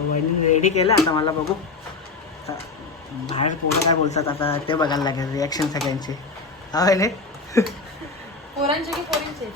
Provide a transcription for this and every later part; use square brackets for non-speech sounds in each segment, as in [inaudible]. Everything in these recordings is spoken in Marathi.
वहिनी रेडी केलं आता मला बघू. आता बाहेर पोरं काय बोलतात आता ते बघायला लागेल रिॲक्शन सगळ्यांचे. हा नाही पोरांचे की पोरींचे?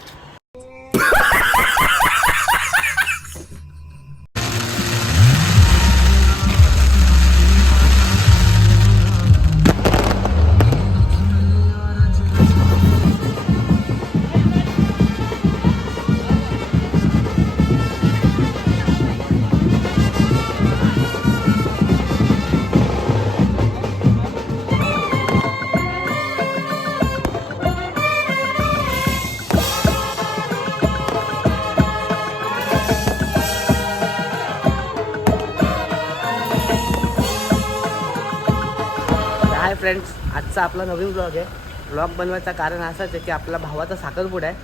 आजचा आपला नवीन ब्लॉग आहे. ब्लॉग बनवायचं कारण असंच आहे की आपला भावाचा साखरपुडा आहे.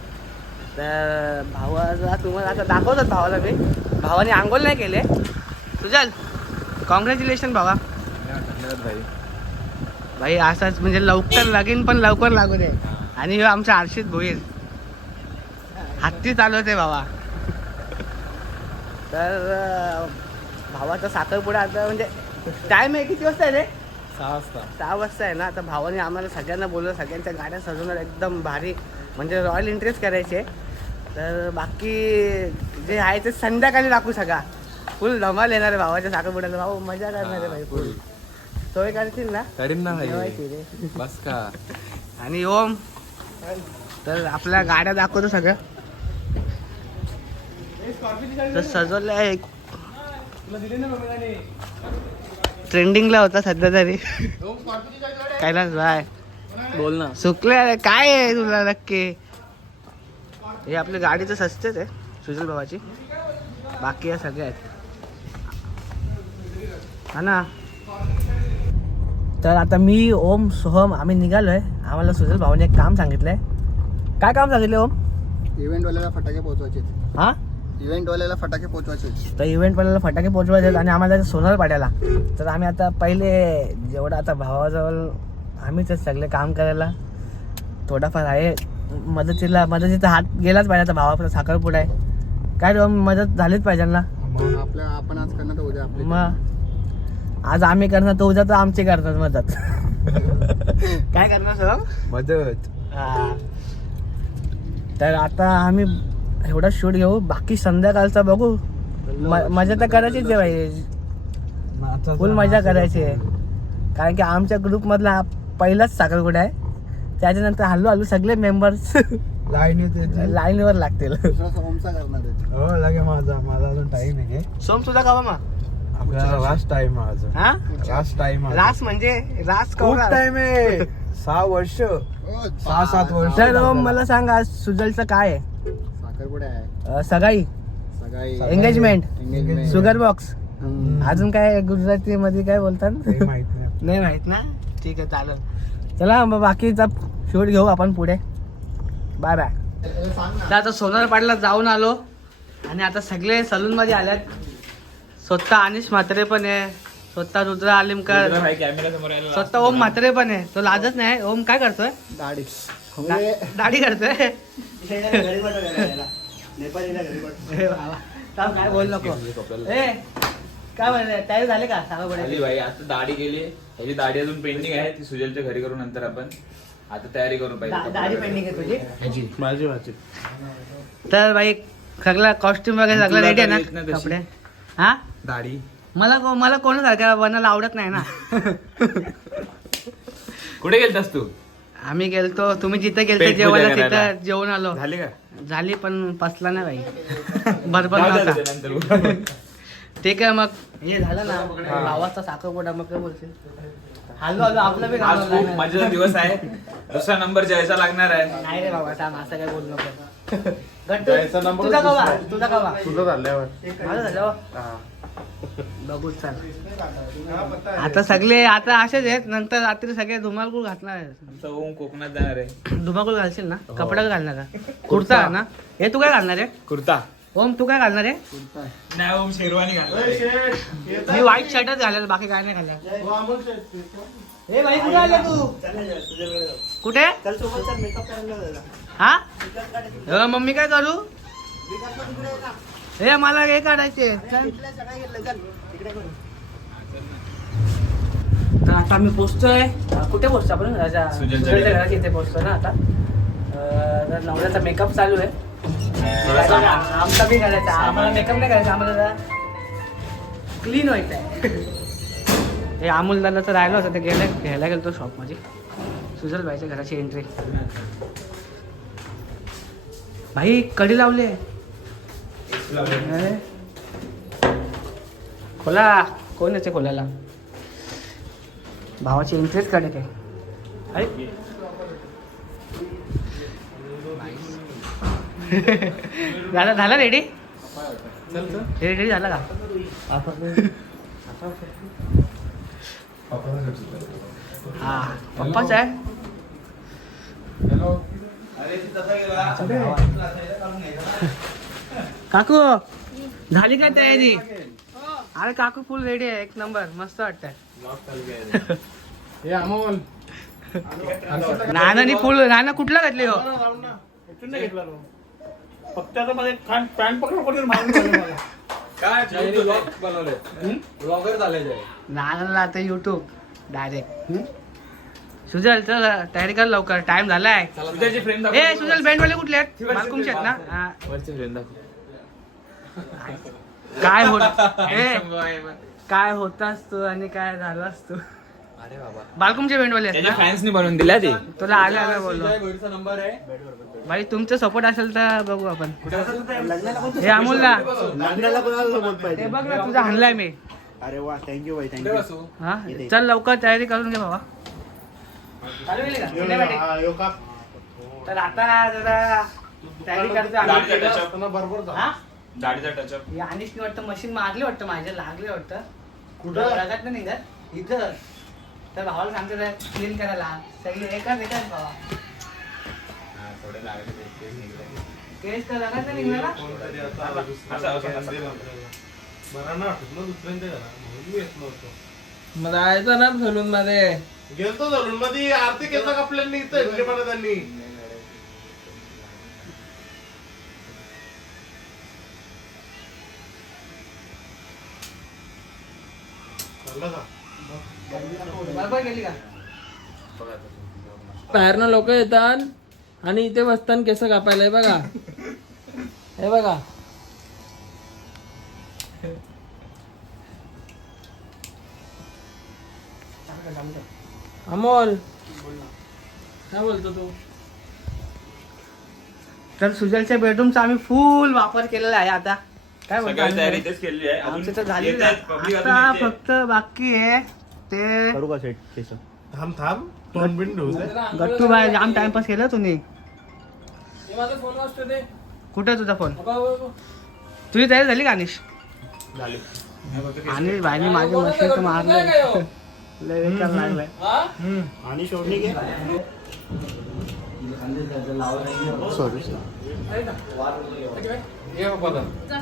तर भावाला तुम्हाला आता दाखवतात भावाला मी. भावाने आंघोळ नाही केले. सुजल कॉंग्रॅच्युलेशन भावा. भाई असाच म्हणजे लवकर लागेन पण लवकर लागू दे. आणि हे आमचा आरशीत भोईर. हत्ती चालवते भावा. तर भावाचा साखरपुडा आता म्हणजे टाईम आहे किती वाजता आहे रे? सहा वाजता. सहा वाजता आहे ना? आता भावाने आम्हाला सगळ्यांना बोललं सगळ्यांच्या गाड्या सजवणार एकदम भारी. म्हणजे रॉयल इंटरेस्ट करायचे. तर बाकी जे आहे ते संध्याकाळी दाखवू सगळा. फुल धमाल येणार आहे भावाच्या साखरपुड्याला भाऊ मजा करणार आहे भाई फुल सोय करतील ना? करीन ना जेवायची भाई रे. बस का. आणि ओम तर आपल्या गाड्या दाखवतो सगळं. तर सजवलं आहे ट्रेंडिंगला होता सध्या तरी. कैलास बाय बोल ना. सुकले अरे काय आहे तुला नक्की? हे आपल्या गाडीचं सस्तेच आहे सुजल भावाची. बाकी या सगळ्या आहेत. हा ना. तर आता मी ओम सोहम आम्ही निघालोय. आम्हाला सुजल भावाने एक काम सांगितलंय. काय काम सांगितलं ओम? इव्हेंटवाल्याला फटाके पोहोचवायचे हा? इव्हेंटवाल्याला फटाके पोहोचवायचे तर इव्हेंट वाल्याला फटाके पोचवायचे आहेत आणि आम्हाला सोनार पाड्याला तर आम्ही आता पहिले जेवढं आता भावाजवळ आम्हीच सगळे काम करायला थोडाफार आहे. मदतीला मदतीचा हात गेलाच पाहिजे आता भावाचा साखरपुडा आहे. काय रे मदत झालीच पाहिजे ना आपल्या आपण आज करणार तर उद्या आपले मग आज आम्ही करणार तर उद्या तर आमची करणार मदत. [laughs] काय करणार सर? मदत. हा. तर आता आम्ही एवढा शूट घेऊ बाकी संध्याकाळचा बघू. म- मजा तर करायचीच आहे भाई फुल मजा करायची आहे. कारण की आमच्या ग्रुप मधला हा पहिलाच साखरपुडा आहे. त्याच्यानंतर हल्लू हल्लू सगळे मेंबर्स [laughs] लाईन लाईनवर लागतील. हो टाइम आहे. सोम का लास्ट टाइम हा? लास्ट टाइम म्हणजे टाइम [laughs] सहा वर्ष. हो, सहा सात वर्ष. मला सांग आज सुजलचं काय आहे? साखरपुडा आहे अं, सगाई. सकाळी एंगेजमेंट शुगर बॉक्स हम्म. अजून काय गुजराती मध्ये काय बोलतात? काही माहीत नाही. नाही माहीत ना? ठीक आहे चालेल. चला मग बाकीचा शूट घेऊ आपण पुढे. बाय बाय तर आता सोनार पाडला जाऊन आलो. आणि आता सगळे सलून मध्ये आल्यात. स्वतः अनिश म्हात्रे पण आहे. स्वतः रुद्र आलिमकर. स्वतः ओम म्हात्रे पण आहे. तो लाजत नाही. ओम काय करतोय? दाढी. दा- दाढी करतोय? [laughs] थांब, काय बोल नको. ए काय म्हणले? तयारी झाले का? सांगा भाई आता दाढी गेली ह्याची दाढी अजून पेंडिंग आहे. ती सुजलच्या घरी करू नंतर आपण. आता तयारी करू दा- दाढी पाहिजे पेंडिंग आहे तुझी? माझी माझी. तर भाई सगळा कॉस्ट्युम वगैरे सगळं तुला रेडी आहे येत ना तशी. कपडे? हा? दाढी. मला को- मला कोणासारख्या बनायला आवडत नाही ना? [laughs] कुठे गेलतास तू? आम्ही गेलतो तुम्ही जिथे गेलते पेट पूजा जेवायला करायला. तिथं जेवण आलो. झाली का? झाली पण पसला नाही भाई [laughs] बरोबर नव्हता. ठीक आहे मग. हे झालं ना भावाचा साखरपुडा मग काय बोलशील? हॅलो हॅलो आपलं बी आज खूप लागणार. मजेचा दिवस आहे. दुसरा नंबर जायचा लागणार आहे. नाही रे बाबा असं काय बोलू नको. गट्टू, जायचा number तुझा कवा? दुसरा आहे. तुझा कवा? तुझं झाल्यावर माझं झालं हो. बघू चल. आता सगळे आता असेच आहेत. नंतर रात्री सगळे धुमाकूळ घातणार आहेत. आमचा ओम कोकणात जाणार आहे. धुमाकूळ घालशील ना? कपडा काय घालणार का कुर्ता. ना? हे तू काय घालणार आहे? कुर्ता. ओम तू काय घालणार आहे? नाही ओम शेरवानी घालणार आहे. मी व्हाईट शर्टच घालेल बाकी काय नाही घालणार. हे भाई कुठे आले तू? कुठे? हा? मम्मी काय करू? हे मला हे काढायचे. आता आम्ही पोचतोय. कुठे पोचतो आपण? राजा. घराच्या इथे पोचतो ना आता. नवऱ्याचा मेकअप चालू आहे. आमचा बी करायचा आम्हाला मेकअप नाही करायचा आम्हाला क्लीन व्हायचं आहे हे अमोल दादाचं राहिलं होतं ते गेलं घ्यायला गेलो तो शॉपमध्ये सुजल भाईच्या घराची एंट्री भाई कडी लावले. खोला. कोण याचे खोलायला? भावाची एंट्रीच कडे ते अरे झाला झाला रेडी रेडी झाला का? हा पप्पाच आहे? काकू झाली काय तयारी? अरे काकू फुल रेडी आहे एक नंबर मस्त वाटत नानानी फुल नाना कुठला घातले हो? फक्त आता मध्ये खान पॅन्ट पकडून पकडून मारून झालं मला. ब्लॉगर झाले आता युट्यूब डायरेक्ट सुजल चल तयारी कर लवकर. टाइम झालाय. ए सुजल बँडवाले कुठले आहेत? मालकुमचे आहेत ना? हा. वरचे फ्रेंड दाखव. काय होत [laughs] ए Handsome boy आहे बघ. काय होतास तू आणि काय झालास तू बालकुमचे बँडवाले आहेत त्याच्या ना? फॅन्सनी बनवून दिला ते. तुला आल्या आल्या बोललो. नंबर आहे. भाई तुमचं सपोर्ट असेल तर बघू आपण. हे अमोलला. हे बघ ना तुझा हाणलाय मी. अरे वा थँक्यू भाई थँक्यू हा? चल लवकर तयारी करून घे बाबा. चालू केली का? Cinematic? तर आता जरा तयारी करतो आम्ही. हा? दाढीचा टचअप हे वाटतं मशीन मारली वाटतं माझ्या लागले वाटतं. कुठं? जगात नाही निघत. इथं. तर भावाला सांगतो क्लीन करायला सगळे एकाच एकाच भावा. थोडे लागले ते, ते निघाले. केस तर जगात नाही निघला? ना असं, असं, असं. बरं ना आठवलं दुसऱ्यांदा झाला. म्हणून मी येत नव्हतो. मग जायचं ना सलून मध्ये. गेलतो धरून मध्ये. आरती कापल्याने इथं त्यांनी. चाललं का बरोबर गेली का? बाहेरनं लोक येतात. आणि इथे बसताना केस कापायला हे बघा. हे बघा. अमोल. काय बोलतो तू? तर सुजलच्या बेडरूमचा आम्ही फुल वापर केलेला आहे आता. काय बोलतो आम्ही? आमचं तर झाली आता. फक्त बाकी आहे ते करू का सेट केस? थांब थांब दोन मिनिट होऊ दे. गट्टू बाय जाम टाइमपास केला तुम्ही कुठे तुझा फोन. तुझी तयारी झाली का अनिश झाली. आणि भाईने माझे बोलत मशीन मारलं हो? लय बेकार लागलाय हा? आणि शोधणी घे सॉरी आहे का? ये बाबा जा.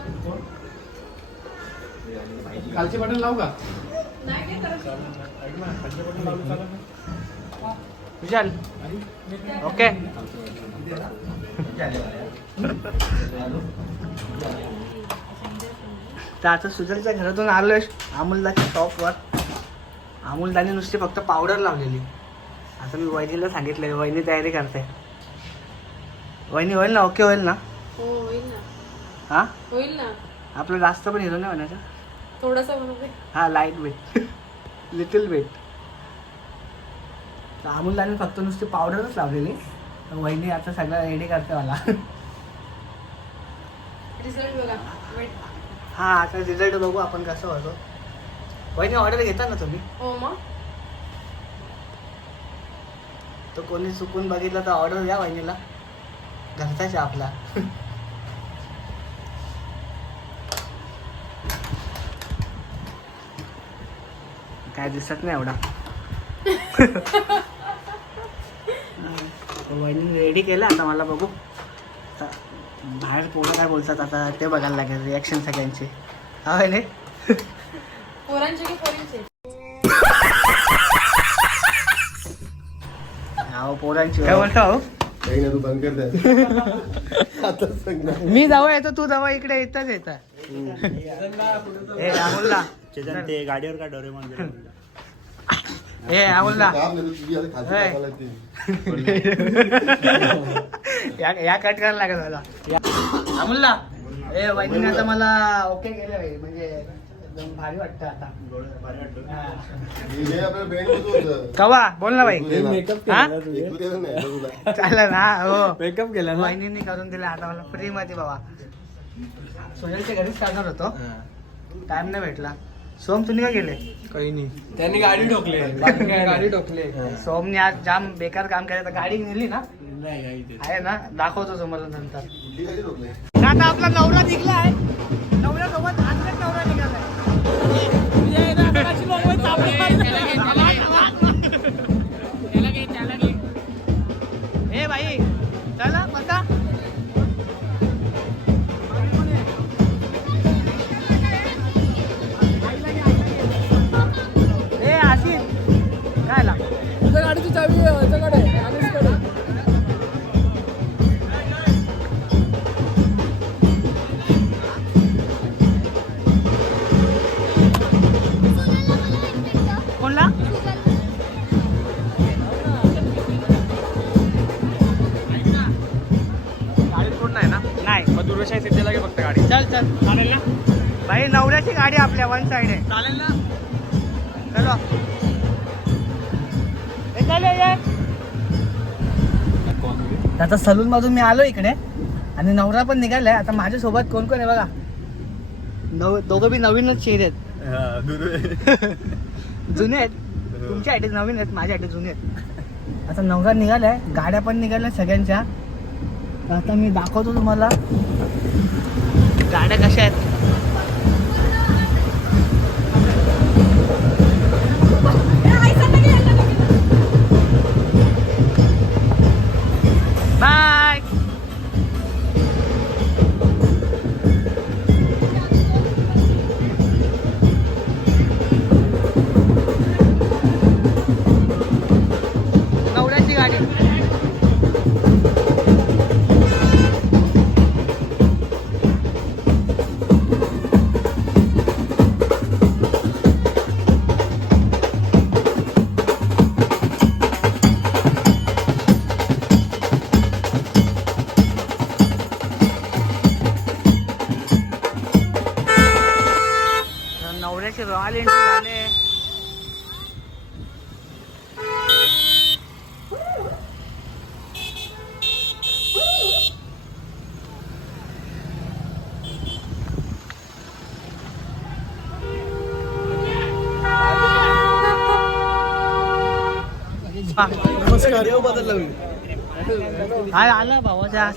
खालची बटन लावू का विशाल. ओके. तर आता सुजलच्या घरातून आलोय अमोलदाच्या शॉपवर अमोलदाने नुसती फक्त पावडर लावलेली. आता मी वहिनीला सांगितलंय वहिनी तयारी करते. वहिनी होईल ना? ओके होईल ना? हो होईल ना. हा? होईल ना. आपलं जास्त पण हिरो नाही म्हणायचं थोडासा हा लाइट वेट लिटिल वेट अमोलदाने फक्त नुसती पावडरच लावलेली. वहिनी आता सगळं रेडी करते मला. रिझल्ट बघा. वेट हा आता रिझल्ट बघू आपण कसं होतो. वहिनी ऑर्डर घेता ना तुम्ही? हो मग. तर कोणी चुकून बघितलं तर ऑर्डर द्या वहिनीला. घरचाच आपला. [laughs] काय दिसत नाही एवढा. [laughs] वहिनी रेडी केलं आता मला बघू. बाहेर पोरं काय बोलतात आता ते बघायला लागेल रिॲक्शन सगळ्यांची. हा वहिनी? पोरांचे की पोरींचे? हा पोरांची. काय बोलतो काही नाही तू बंद कर मी जवळ येतो तू जवळ इकडे येतच येतं. ए अमोलला चेतन ते गाडीवर का डोरेमॉन? [laughs] ए अमोलला [laughs] या या कट करायला लागत मला. अमोलला ए वहिनी आता मला ओके केलं म्हणजे एकदम भारी वाटतं आता. हा. कवा? बोल ना बाई. मेकअप चालेल ना हो. मेकअप केला ना? वहिनींनी करून दिला आता मला फ्री मध्ये बाबा. सोनलच्या घरीच करणार होतो. टाइम नाही भेटला. सोम तुम्ही काय केले काही नाही. त्यांनी गाडी ठोकले. गाडी ठोकले. सोमने आज जाम बेकार काम केलं तर गाडी नेली ना. नाही काही ते. आहे ना दाखवतो तुम्हाला नंतर. आता आपला नवरा निघला आहे. नवऱ्यासोबत गाडीची चावी याच्याकडे आधीचकडे कोणला? गाडी कोण नाही ना? नाही. मग दुर्वेशाही सिद्धीला घे फक्त गाडी. चल चल. चालेल ना? भाई नवऱ्याची गाडी आपल्या वन साइड आहे. चालेल ना? चलो. आता सलून मधून मी आलो इकडे आणि नवरा पण निघालाय. आता माझ्यासोबत कोण कोण आहे बघा? नव दोघं बी नवीनच शेर आहेत. [laughs] जुने आहेत. तुमच्या आयटी नवीन आहेत माझ्या आयटी जुने आहेत. आता नवरा निघालाय गाड्या पण निघाल्या सगळ्यांच्या. आता मी दाखवतो तुम्हाला. गाड्या कशा आहेत?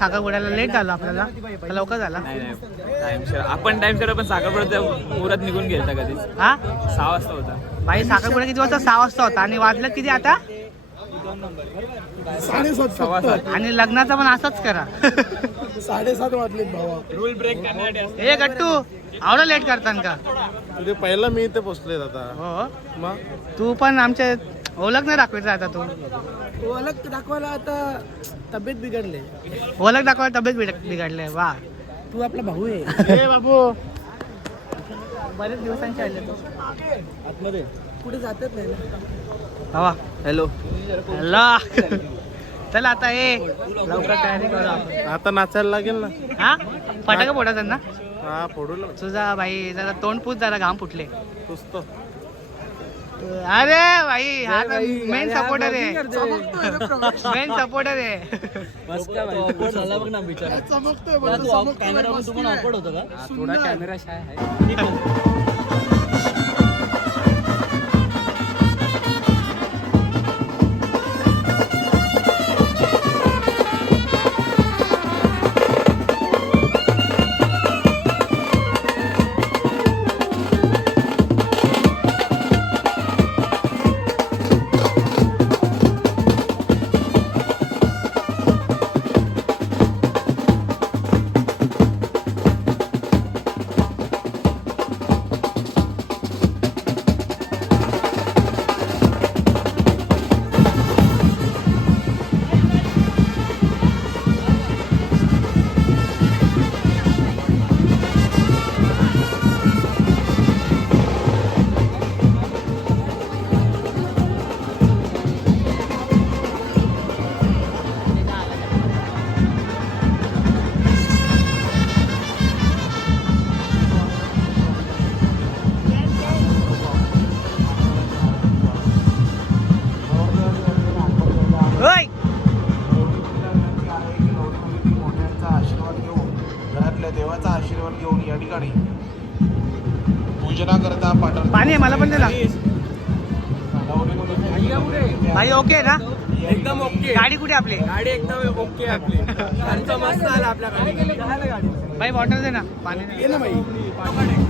साखरपुड्याला लेट झाला आपल्याला. का लवकर झाला. टाइमशेर आपण टाइमशेर पण साखरपुड्याच्या मुहूर्त निघून गेलता कधीच. हा? सहा वाजता होता. भाई साखरपुडा किती वाजता? सहा वाजता होता. आणि वाजलं किती आता? सव्वा सात. आणि लग्नाचा पण असाच करा. साडेसात वाजले भावा. रूल ब्रेक करण्यासाठी असतो. ए गट्टू आवडा लेट करतान का? तुझे पहिला मी इथे पोचलोय आता हो. मग? तू पण आमच्या ओळख नाही दाखवायचं आता तू. ओळख दाखवायला आता तब्येत बिघडले. ओळख दाखवायला तब्येत बिघड- बिघडले वा. तू आपला भाऊ आहे. [laughs] बाबू. बरेच दिवसांचे आले तू. आतमध्ये. कुठे जातात नाही ना. हवा. Hello hello. चल आता ए लवकर तयारी करू आता नाचायला लागेल ना. हा? फटाका फोडा त्यांना हा फोडू तुझा भाई जरा तोंड पूस जरा घाम फुटले. पुसतो अरे भाई हा तर मेन सपोर्टर आहे. मेन सपोर्टर आहे. झाला बघ ना बिचारा. कॅमेरा तू पण awkward होतो का? थोडा कॅमेरा शाय आहे. गाडी एकदम ओके आपली. खर्च मस्त आला आपल्या गाडी भाई बॉटल दे ना. पाणी दे. ना भाई.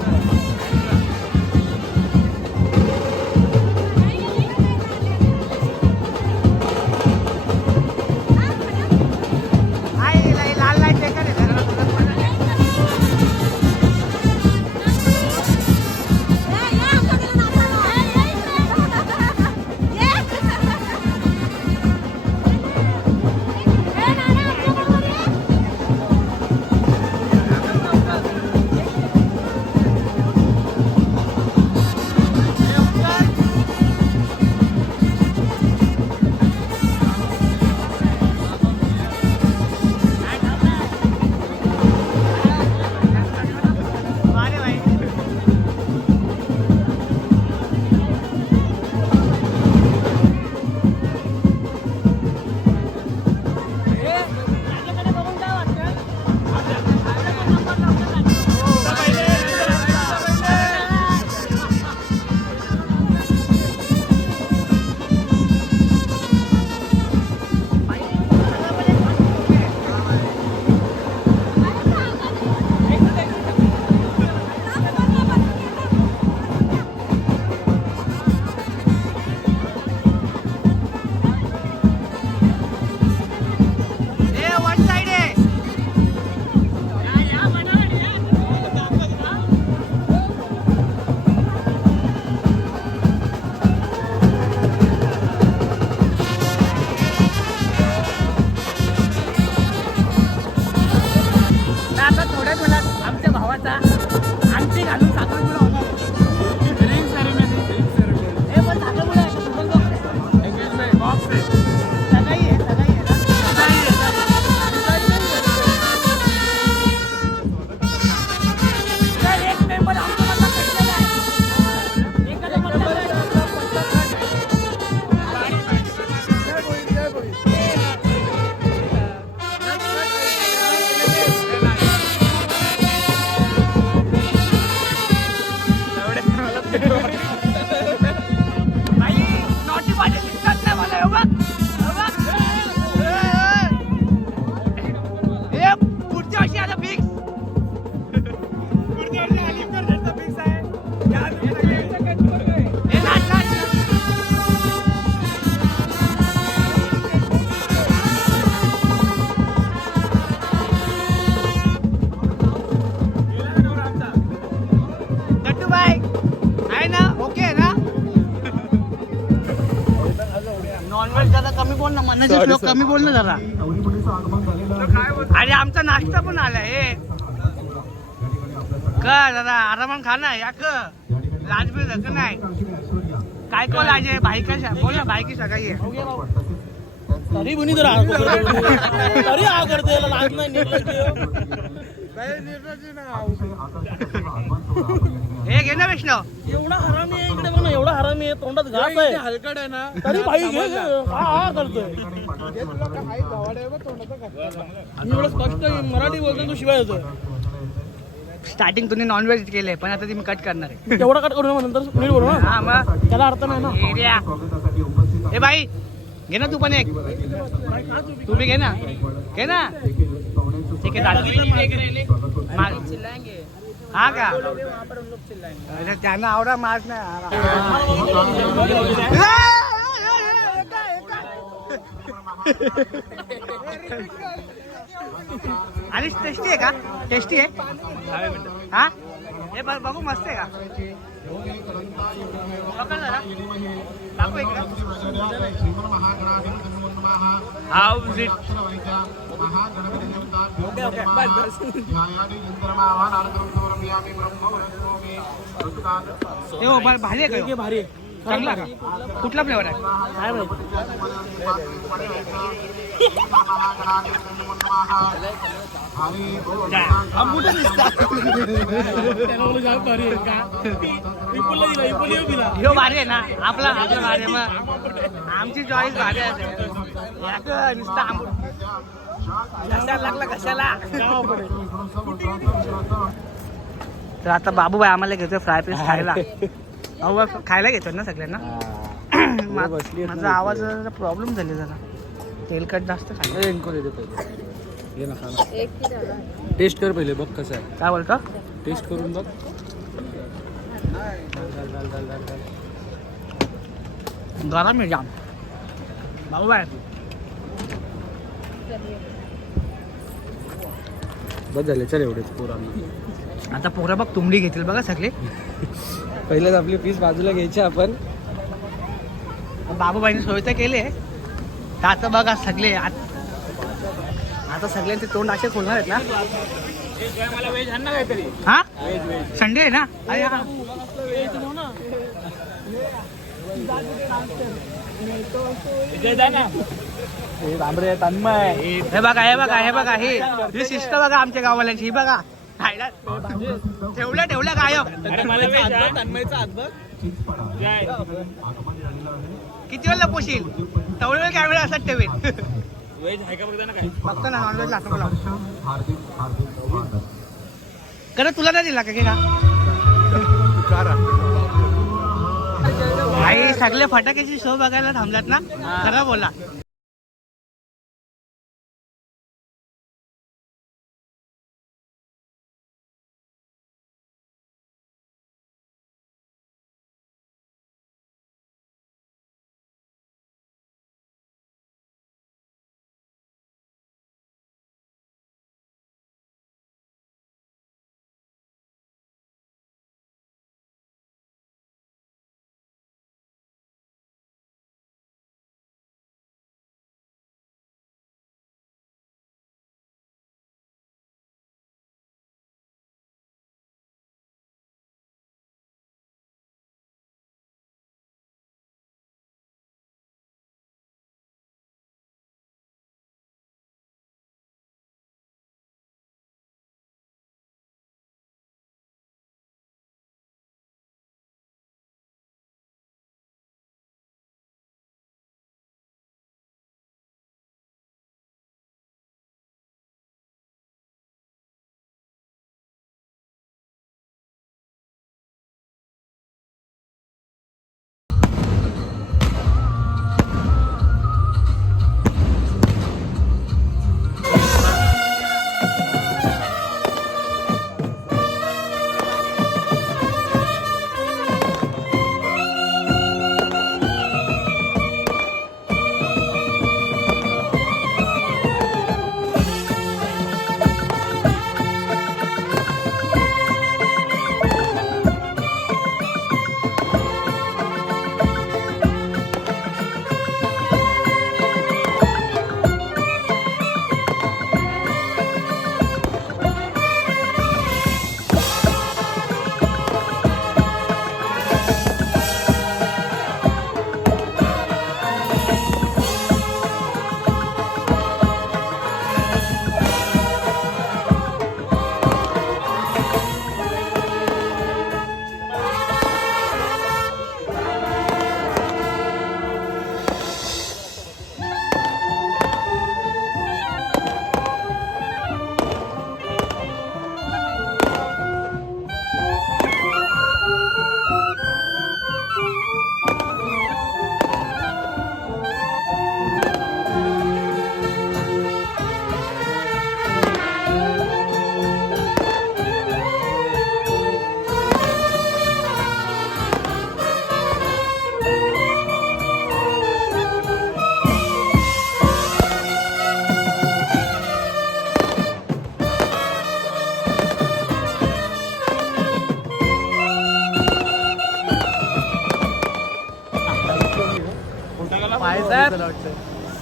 कमी बोल ना मनाचे लोक कमी बोल ना जरा. अरे आमचा नाश्ता पण आलाय हे का जरा आरामान खा ना या क. लाजबीज का नाही? काय कोण आहे भाई कशा बोल ना भाई की सगळी आहे तरी कुणी तर हा करते. तरी हा करते लाज नाही हे घे ना वैष्णव एवढा हरामी आहे इकडे बघ ना एवढा हरामी आहे तोंडात घास आहे. हलकट आहे ना. तरी भाई घे घे. हा हा करतोय एवढं स्पष्ट मराठी बोलतो तू शिवाय येतोय. स्टार्टिंग तुम्ही नॉनव्हेज केलंय पण आता तुम्ही कट करणार आहे. तेवढा कट करू ना नंतर नीट बोलू ना हा मग. त्याला अर्थ नाही ना. ए भाई घे ना तू पण एक. तू भी घे ना. घे ना. ठीक आहे चालेल. मा- हा का? अरे त्यांना आवडा मार नाही आणि टेस्टी आहे का? टेस्टी आहे? हा? हे बघ- मस्त आहे का. दाखव. How is भारी आहे का? भारी चांगला का? कुठला फ्लेवर आहे? काय माहिती? भारी आहे ना? आपला आपला भारी आहे मग. आमची चॉईस भारी आहे. नुसतं लागला कशाला तर आता बाबूबाई आम्हाला घेतोय फ्राय पीस खायला. अहो खायला घेतोय ना सगळ्यांना? [clears throat] माझा आवाज प्रॉब्लेम झाले जरा. तेलकट जास्त टेस्ट कर पहिले बघ कसं आहे. काय बोलतो? टेस्ट करून बघ. गरम आहे जाम. बाबूबाई. बस झाले चल एवढेच पोरांना आता पोरं बघ तुंबडी घेतील बघा सगळे. पहिलेच आपली पीस बाजूला घ्यायची आपण. बाबूबाईने सोय तर केली आहे. तर आता बघा सगळे आत- सगळ्यांचे तोंड असे खोलणार आहेत ना. हा? संडे आहे ना? अरे हे तांबरे तन्मय हे बघा हे बघा हे बघा हे ही शिस्त बघा आमच्या गावाल्यांची ही बघा खायला ठेवलं ठेवलं गायब किती वेळ पोशील तेवढे वेळ काय वेळ असत ठेवेल फक्त ना नॉनव्हेज लागतो मला खरं तुला नाही दिला का की का आई सगळे फटाक्याची शो बघायला थांबलात ना? खरं बोला.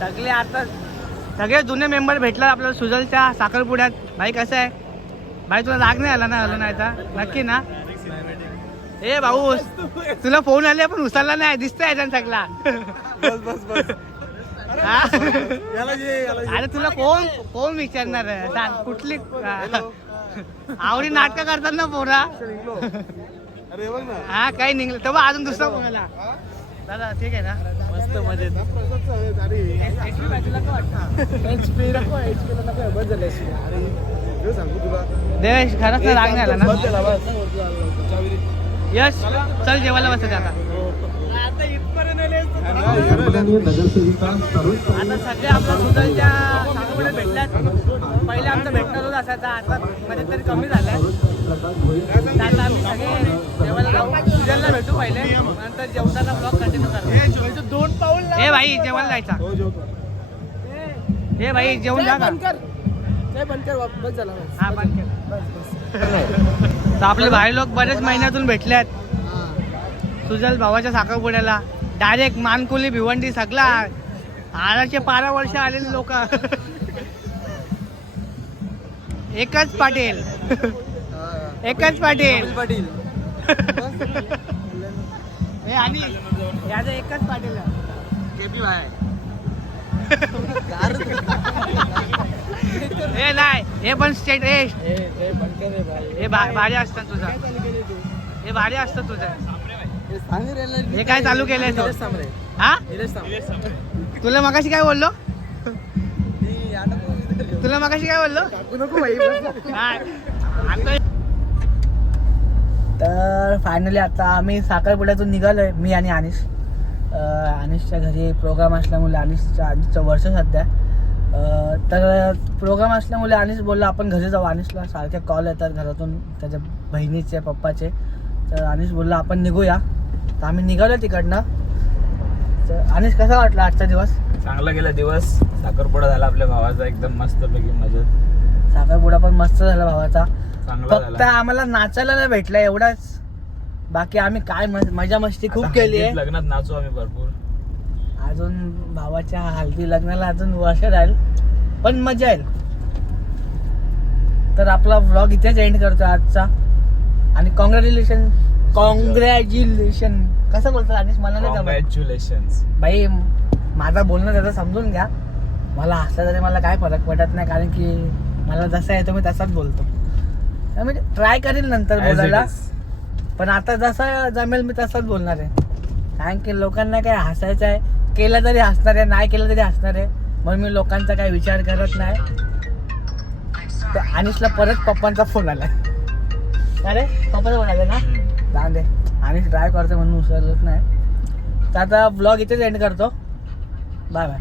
सगळे आता सगळे जुने मेंबर भेटला आपल्याला सुजलच्या साखरपुड्यात. भाई कसं आहे? भाई तुला राग नाही आला ना आलं नाही आता? नक्की ना? ए भाऊ तुला फोन आले पण उचलला नाही. दिसतंय सगळा? अरे तुला कोण कोण विचारणार सांग कुठली? आवडी नाटक करतात ना पोरा. हा काही निघलं. तेव्हा अजून दुसरा फोन आला दादा ठीक आहे ना? मस्त मजेत? देवेश खरंच तर राग नाही आला ना? यश चल जेवायला बसायचं आता. आता सगळे आपल्या सासूकडे भेटल्यात. पहिले आमचं भेटणार होत असायचं. आता मध्ये तरी कमी झालंय. आता आम्ही सगळे जेवायला जाऊ. सुजलला भेटू पहिले. नंतर जेवताना ब्लॉग कंटिन्यू करू दोन पाऊल हे भाई जेवायला जायचा. हे भाई जेवून जा का हा बंद कर. तर आपले भाई लोक बरेच महिन्यातून भेटल्यात सुजल भावाच्या साखरपुड्याला. डायरेक्ट मानकुली भिवंडी सगळा. आराचे बारा वर्ष आलेले लोक. एकच पाटील. एकच पाटील. पाटील. हे आणि याचं एकच पाटील. केपी भाई हे नाही हे पण स्टेट हे हे भारी असतं तुझं. हे भारी असतं तुझं. हे काय चालू केलंय तू? हा? तुला मगाशी काय बोललो? तुला मगाशी काय बोललो? नको भाई हा, आता- तर फायनली आता आम्ही साखरपुड्यातून निघालोय मी आणि अनिश अं, अनिशच्या घरी प्रोग्राम असल्यामुळे अनिशच्या अनिशचं वर्ष सध्या. तर प्रोग्राम असल्यामुळे अनिश बोलला आपण घरी जाऊ. अनिशला सारखे कॉल येतात घरातून त्याच्या बहिणीचे पप्पाचे. तर अनिश बोलला आपण निघूया. तर आम्ही निघालो तिकडनं. तर अनिश कसा वाटला आजचा दिवस? चांगला गेला दिवस. साखरपुडा झाला आपल्या भावाचा एकदम मस्त पैकी मजेत. साखरपुडा पण मस्त झाला भावाचा. फक्त आम्हाला नाचायला नाही भेटलं एवढाच. बाकी आम्ही काय मजा मस्ती खूप केली आहे लग्नात नाचू आम्ही भरपूर. अजून भावाच्या हल्दी लग्नाला अजून वर्ष राहील. पण मजा येईल. तर आपला व्लॉग इथेच एंड करतो आजचा. आणि कॉंग्रॅच्युलेशन कॉंग्रॅच्युलेशन कसं बोलतो आणि मला नाही कॉंग्रॅच्युलेशन बाई माझा बोलणं त्याचं समजून घ्या. मला हसलं तरी मला काय फरक पडत नाही कारण की मला जसं येतो मी तसाच बोलतो. मी ट्राय करील नंतर बोलायला. पण आता जसं जमेल मी तसंच बोलणार आहे. कारण की लोकांना काय हसायचं आहे केलं तरी हसणार आहे नाही केलं तरी हसणार आहे. म्हणून मी लोकांचा काही विचार करत नाही. तर अनिशला परत पप्पांचा फोन आला. अरे पप्पाचा फोन आला ना? जाऊन दे. अनिश ड्राय करतो म्हणून उचलत नाही. तर आता ब्लॉग इथेच एंड करतो. Bye bye